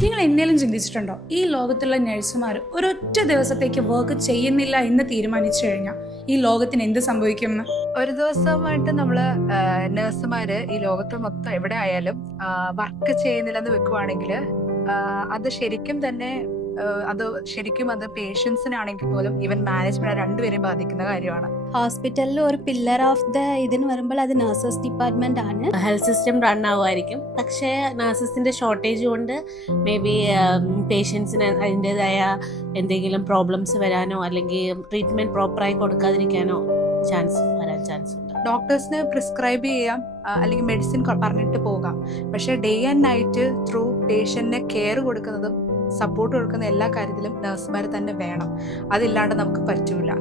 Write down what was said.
നിങ്ങൾ എന്തെങ്കിലും ചിന്തിച്ചിട്ടുണ്ടോ, ഈ ലോകത്തുള്ള നഴ്സുമാർ ഒരൊറ്റ ദിവസത്തേക്ക് വർക്ക് ചെയ്യുന്നില്ല എന്ന് തീരുമാനിച്ചു കഴിഞ്ഞാൽ ഈ ലോകത്തിന് എന്ത് സംഭവിക്കുമെന്ന്? ഒരു ദിവസമായിട്ട് നമ്മള് നഴ്സുമാര് ഈ ലോകത്ത് മൊത്തം എവിടെ ആയാലും വർക്ക് ചെയ്യുന്നില്ലെന്ന് വെക്കുവാണെങ്കിൽ അത് ശരിക്കും തന്നെ അത് പേഷ്യൻസിനാണെങ്കിൽ പോലും ഈവൻ മാനേജ്മെന്റ് രണ്ടുപേരെയും ബാധിക്കുന്ന കാര്യമാണ്. ഹോസ്പിറ്റലിൽ ഒരു പില്ലർ ഓഫ് ദ ഇതിന് വരുമ്പോൾ അത് നഴ്സസ് ഡിപ്പാർട്ട്മെന്റ് ആണ്. ഹെൽത്ത് സിസ്റ്റം റൺ ആവുമായിരിക്കും, പക്ഷേ നഴ്സസിന്റെ ഷോർട്ടേജ് കൊണ്ട് മേ ബി പേഷ്യൻസിന് അതിൻ്റെതായ എന്തെങ്കിലും പ്രോബ്ലംസ് വരാനോ അല്ലെങ്കിൽ ട്രീറ്റ്മെന്റ് പ്രോപ്പറായി കൊടുക്കാതിരിക്കാനോ വരാൻ ചാൻസ് ഉണ്ട്. ഡോക്ടേഴ്സിന് പ്രിസ്ക്രൈബ് ചെയ്യാം അല്ലെങ്കിൽ മെഡിസിൻ പറഞ്ഞിട്ട് പോകാം, പക്ഷേ ഡേ ആൻഡ് നൈറ്റ് ത്രൂ പേഷ്യന്റിനെ കെയർ കൊടുക്കുന്നതും സപ്പോർട്ട് കൊടുക്കുന്ന എല്ലാ കാര്യത്തിലും നഴ്സുമാർ തന്നെ വേണം. അതില്ലാണ്ട് നമുക്ക് പറ്റൂല.